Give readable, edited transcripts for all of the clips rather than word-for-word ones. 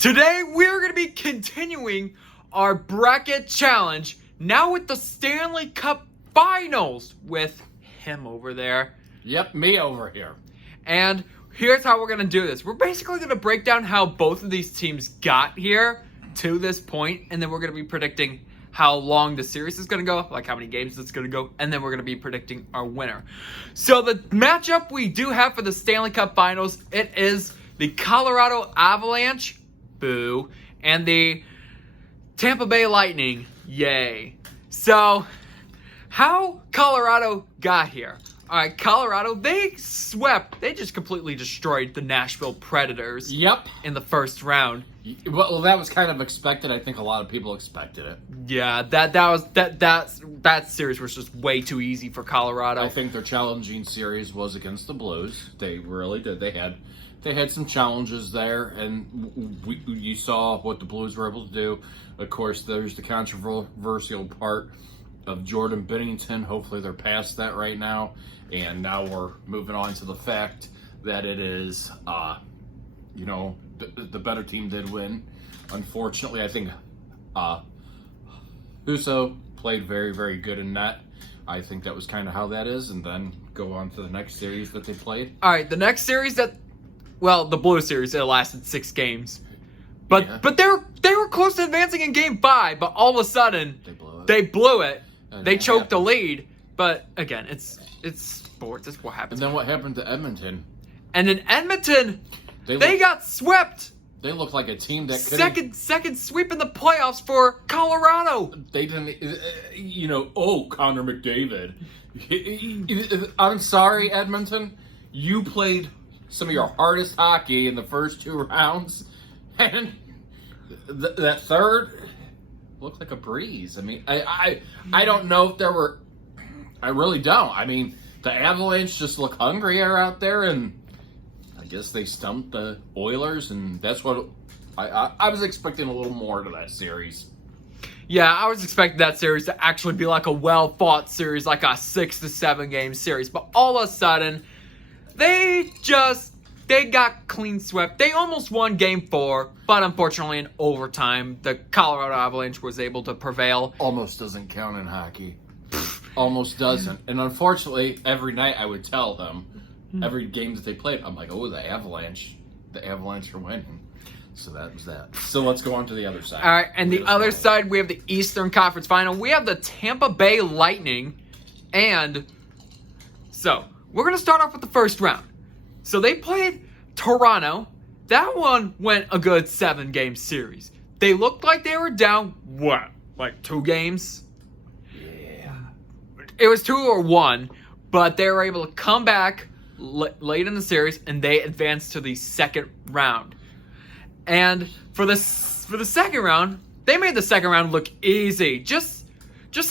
Today we're going to be continuing our bracket challenge, now with the Stanley Cup Finals with him over there. Yep, me over here. And here's how we're going to do this. We're basically going to break down how both of these teams got here to this point, and then we're going to be predicting how long the series is going to go, like how many games it's going to go, and then we're going to be predicting our winner. So the matchup we do have for the Stanley Cup Finals, it is the Colorado Avalanche, boo, and the Tampa Bay Lightning, yay. So, how Colorado got here? All right, Colorado, they just completely destroyed the Nashville Predators. Yep. In the first round. Well, that was kind of expected. I think a lot of people expected it. Yeah, that series was just way too easy for Colorado. I think their challenging series was against the Blues. They really did. They had some challenges there, and you saw what the Blues were able to do. Of course, there's the controversial part of Jordan Binnington. Hopefully they're past that right now, and now we're moving on to the fact that it is, the better team did win. Unfortunately, I think Husso played very, very good in net. I think that was kind of how that is, and then go on to the next series that they played. All right, the next series the Blue series, it lasted 6 games. But they were close to advancing in Game 5, but all of a sudden they blew it. They choked the lead. But again, it's sports. It's what happens. And then what happened to Edmonton? And in Edmonton, they got swept. They look like a team that could second sweep in the playoffs for Colorado. They didn't, Connor McDavid. I'm sorry, Edmonton. You played some of your hardest hockey in the first 2 rounds, and that third looked like a breeze. I mean, I don't know if there were. I really don't. I mean, the Avalanche just look hungrier out there, and I guess they stumped the Oilers, and that's what I was expecting a little more to that series. Yeah, I was expecting that series to actually be like a well-fought series, like a 6 to 7 game series, but all of a sudden, they got clean swept. They almost won Game 4, but unfortunately in overtime, the Colorado Avalanche was able to prevail. Almost doesn't count in hockey. Almost doesn't. And unfortunately, every night I would tell them, every game that they played, I'm like, oh, the Avalanche are winning. So that was that. So let's go on to the other side. All right, and the other side, we have the Eastern Conference Final. We have the Tampa Bay Lightning, and so we're going to start off with the first round. So they played Toronto. That one went a good 7-game series. They looked like they were down, like 2 games? Yeah. It was 2 or 1, but they were able to come back late in the series, and they advanced to the second round. And for the second round, they made the second round look easy. Just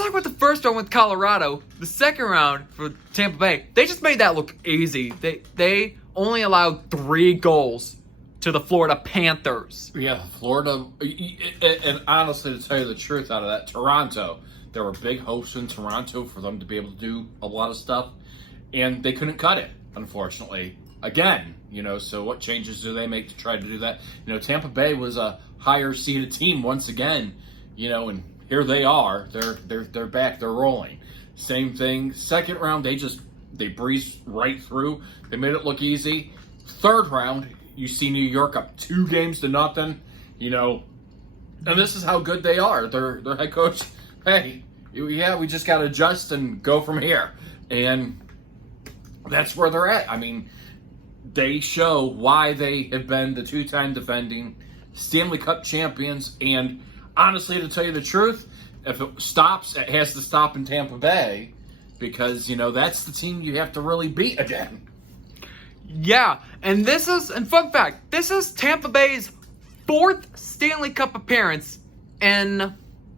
like with the first one with Colorado, the second round for Tampa Bay, they just made that look easy. They only allowed 3 goals to the Florida Panthers. Yeah, Florida, and honestly, to tell you the truth out of that, Toronto, there were big hopes in Toronto for them to be able to do a lot of stuff, and they couldn't cut it, unfortunately. Again, so what changes do they make to try to do that? Tampa Bay was a higher seeded team once again, and here they are. They're back. They're rolling. Same thing. Second round, they breezed right through. They made it look easy. Third round, you see New York up 2 games to nothing. And this is how good they are. Their head coach, hey, yeah, we just got to adjust and go from here. And that's where they're at. I mean, they show why they have been the 2-time defending Stanley Cup champions. And honestly, to tell you the truth, if it stops, it has to stop in Tampa Bay, because, that's the team you have to really beat again. Yeah, and fun fact, this is Tampa Bay's 4th Stanley Cup appearance in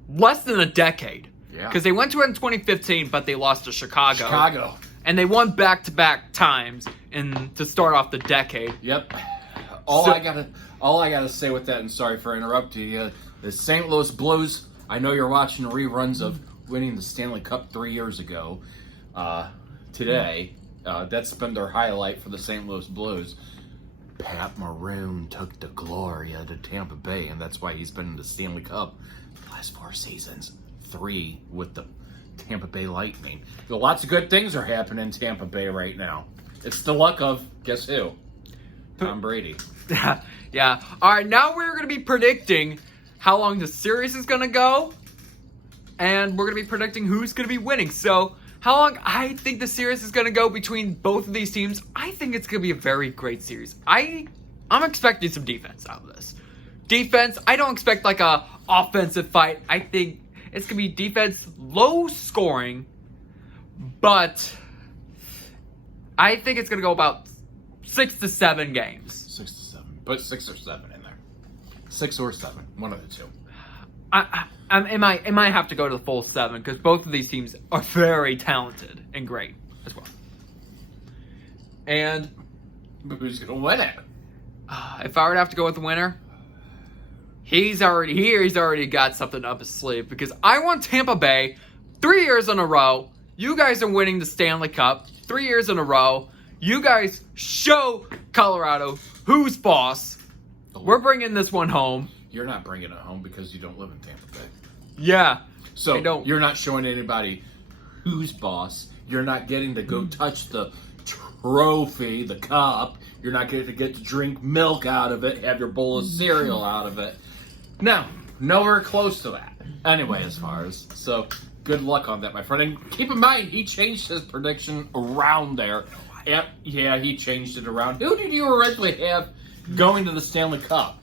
less than a decade. Yeah. Because they went to it in 2015, but they lost to Chicago. And they won back-to-back times to start off the decade. Yep. All I gotta say with that, and sorry for interrupting you, the St. Louis Blues. I know you're watching reruns of winning the Stanley Cup 3 years ago. Today, that's been their highlight for the St. Louis Blues. Pat Maroon took the glory out of Tampa Bay, and that's why he's been in the Stanley Cup the last 4 seasons. 3 with the Tampa Bay Lightning. Lots of good things are happening in Tampa Bay right now. It's the luck of, guess who? Tom Brady. Yeah. All right, now we're going to be predicting how long the series is going to go, and we're going to be predicting who's going to be winning. So, how long I think the series is going to go between both of these teams, I think it's going to be a very great series. I'm expecting some defense out of this. Defense, I don't expect like a offensive fight. I think it's going to be defense, low scoring, but I think it's going to go about 6 to 7 games. 6 to 7. Put 6 or 7 in there. 6 or 7. One of the two. It might have to go to the full 7 because both of these teams are very talented and great as well. And who's going to win it? If I were to have to go with the winner, he's already here. He's already got something up his sleeve because I want Tampa Bay 3 years in a row. You guys are winning the Stanley Cup 3 years in a row. You guys show Colorado who's boss. We're bringing this one home. You're not bringing it home because you don't live in Tampa Bay. Yeah. So I don't. You're not showing anybody who's boss. You're not getting to go touch the trophy, the cup. You're not going to get to drink milk out of it, have your bowl of cereal out of it. No, nowhere close to that. Anyway, so good luck on that, my friend. And keep in mind, he changed his prediction around there. Yeah, he changed it around. Who did you originally have going to the Stanley Cup?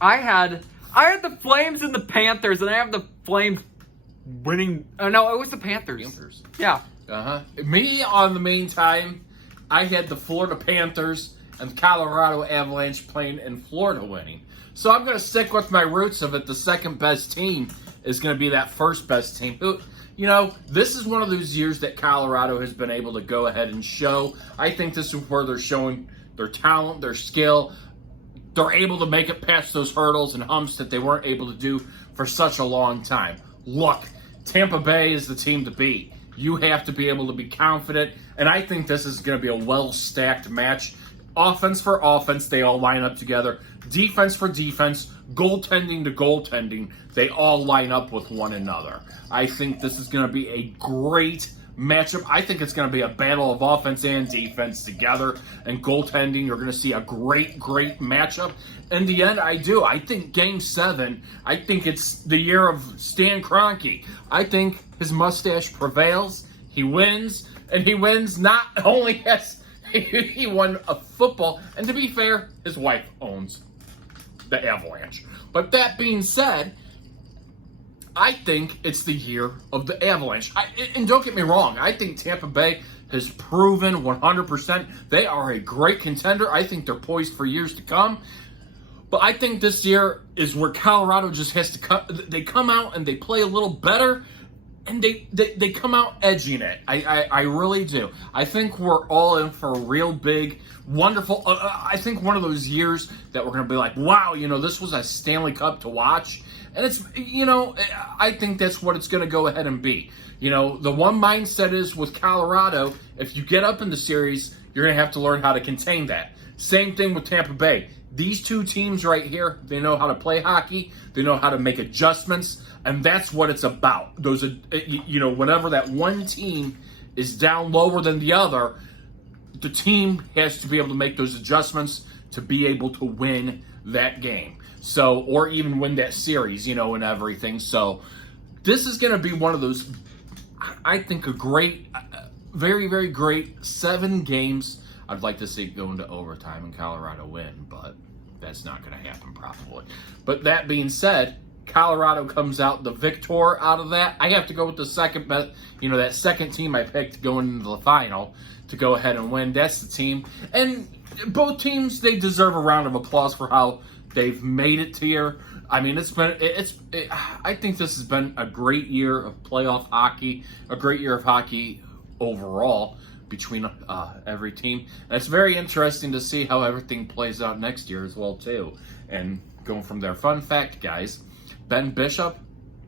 I had the Flames and the Panthers, and I have the Flames winning. No, it was the Panthers. Yeah. Me, on the meantime, I had the Florida Panthers and Colorado Avalanche playing in Florida winning. So I'm going to stick with my roots of it. The second best team is going to be that first best team. You know, this is one of those years that Colorado has been able to go ahead and show. I think this is where they're showing their talent, their skill. They're able to make it past those hurdles and humps that they weren't able to do for such a long time. Look, Tampa Bay is the team to beat. You have to be able to be confident, and I think this is going to be a well-stacked match. Offense for offense, they all line up together. Defense for defense, goaltending to goaltending, they all line up with one another. I think this is going to be a great matchup. I think it's going to be a battle of offense and defense together, and goaltending, you're going to see a great matchup. In the end, I do. I think Game 7, I think it's the year of Stan Kroenke. I think his mustache prevails, he wins, and he wins not only as he won a football, and to be fair, his wife owns the Avalanche. But that being said, I think it's the year of the Avalanche. And don't get me wrong, I think Tampa Bay has proven 100% they are a great contender. I think they're poised for years to come. But I think this year is where Colorado just has to they come out and they play a little better, and they come out edging it. I really do. I think we're all in for a real big, wonderful, I think one of those years that we're going to be like, wow, you know, this was a Stanley Cup to watch. And it's, you know, I think that's what it's going to go ahead and be. You know, the one mindset is with Colorado, if you get up in the series, you're going to have to learn how to contain that. Same thing with Tampa Bay. These two teams right here, they know how to play hockey. They know how to make adjustments. And that's what it's about. Those, you know, whenever that one team is down lower than the other, the team has to be able to make those adjustments to be able to win that game. So, or even win that series, you know, and everything. So, this is going to be one of those, I think, a great, very, very great 7 games. I'd like to see it go into overtime and Colorado win, but that's not going to happen probably. But that being said, Colorado comes out the victor out of that. I have to go with the second best, you know, that second team I picked going into the final to go ahead and win. That's the team. And both teams, they deserve a round of applause for how they've made it to here. I mean, I think this has been a great year of playoff hockey, a great year of hockey overall between every team. And it's very interesting to see how everything plays out next year as well, too. And going from there, fun fact, guys, Ben Bishop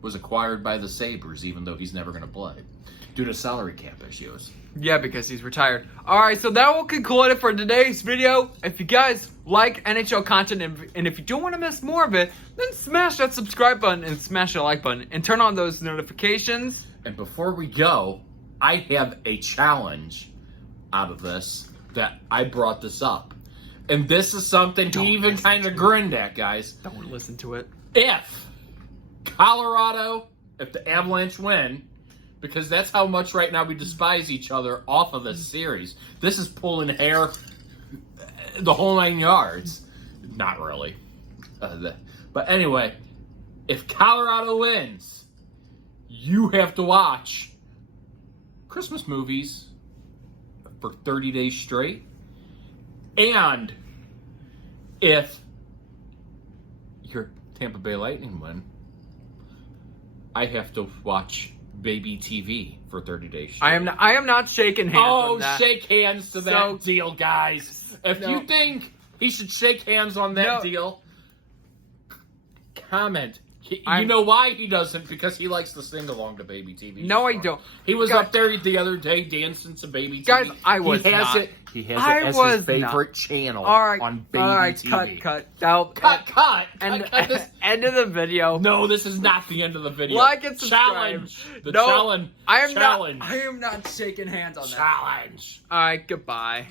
was acquired by the Sabres, even though he's never going to play. due to salary cap issues. Yeah, because he's retired. Alright, so that will conclude it for today's video. If you guys like NHL content and if you don't want to miss more of it, then smash that subscribe button and smash the like button and turn on those notifications. And before we go, I have a challenge out of this that I brought this up. And this is something he even kind of grinned at, guys. Don't listen to it. If the Avalanche win, because that's how much right now we despise each other off of this series. This is pulling hair the whole 9 yards. Not really. But anyway, if Colorado wins, you have to watch Christmas movies for 30 days straight. And if your Tampa Bay Lightning win, I have to watch Baby TV for 30 days straight. I am not shaking hands on that. Shake hands to that deal, guys. If you think he should shake hands on that deal, comment. You know why he doesn't? Because he likes to sing along to Baby TV. No, I don't. He was up there the other day dancing to Baby TV. Guys, I was not. He has it as his favorite channel on Baby TV. Cut. End of the video. No, this is not the end of the video. Like and subscribe. Challenge. I am not shaking hands on that. Challenge. Alright, goodbye.